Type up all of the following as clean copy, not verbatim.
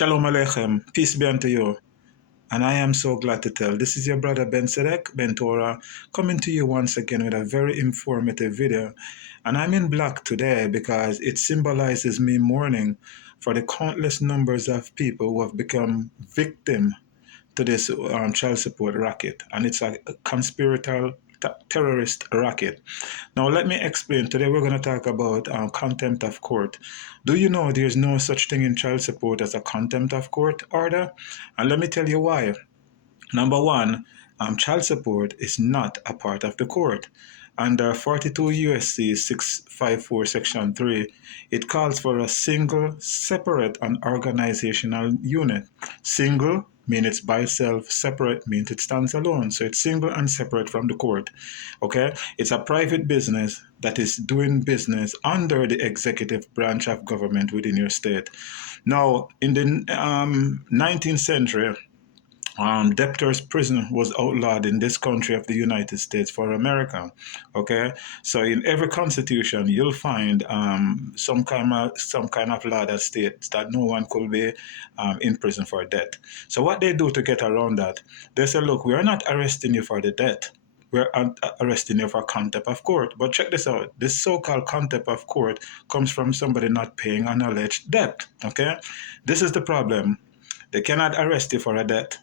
Shalom Aleichem, peace be unto you. And I am so glad to tell. This is your brother Ben Sedek, Ben Torah, coming to you once again with a very informative video. And I'm in black today because it symbolizes me mourning for the countless numbers of people who have become victim to this child support racket. And it's a conspiratorial terrorist racket. Now, let me explain. Today, we're going to talk about contempt of court. Do you know there's no such thing in child support as a contempt of court order? And let me tell you why. Number one, child support is not a part of the court. Under 42 USC 654 Section 3, it calls for a single, separate, and organizational unit. Single means it's by itself, separate means it stands alone. So it's single and separate from the court. Okay? It's a private business that is doing business under the executive branch of government within your state. Now, in the 19th century, debtor's prison was outlawed in this country of the United States for America. Okay, so in every constitution you'll find some kind of law that states that no one could be in prison for debt. So what they do to get around that, they say, look, we are not arresting you for the debt. We're arresting you for contempt of court. But check this out. This so-called contempt of court comes from somebody not paying an alleged debt. Okay, this is the problem. They cannot arrest you for a debt,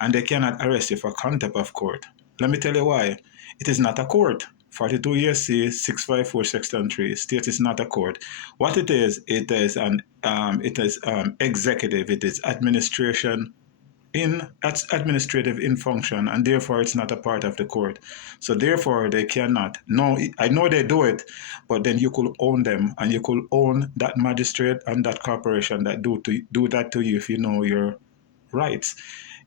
and they cannot arrest you for contempt of court. Let me tell you why. It is not a court. 42 USC 654 Section 3 states it's not a court. What it is executive. It is administration that's administrative in function, and therefore it's not a part of the court. So therefore they cannot. No, I know they do it, but then you could own them, and you could own that magistrate and that corporation that do that to you if you know your rights.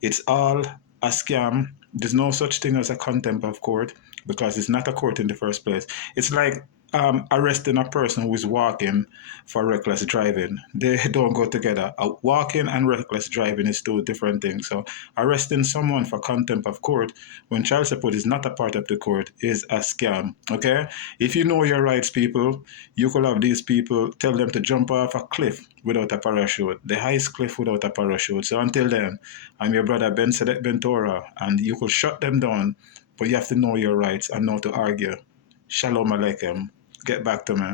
It's all a scam. There's no such thing as a contempt of court because it's not a court in the first place. It's like arresting a person who is walking for reckless driving. They don't go together. Walking and reckless driving is two different things. So arresting someone for contempt of court when child support is not a part of the court is a scam. Okay? If you know your rights, people, you could have these people tell them to jump off a cliff without a parachute, the highest cliff without a parachute. So until then, I'm your brother Ben Sedek Ben Torah, and you could shut them down, but you have to know your rights and know to argue. Shalom Aleichem. Get back to me.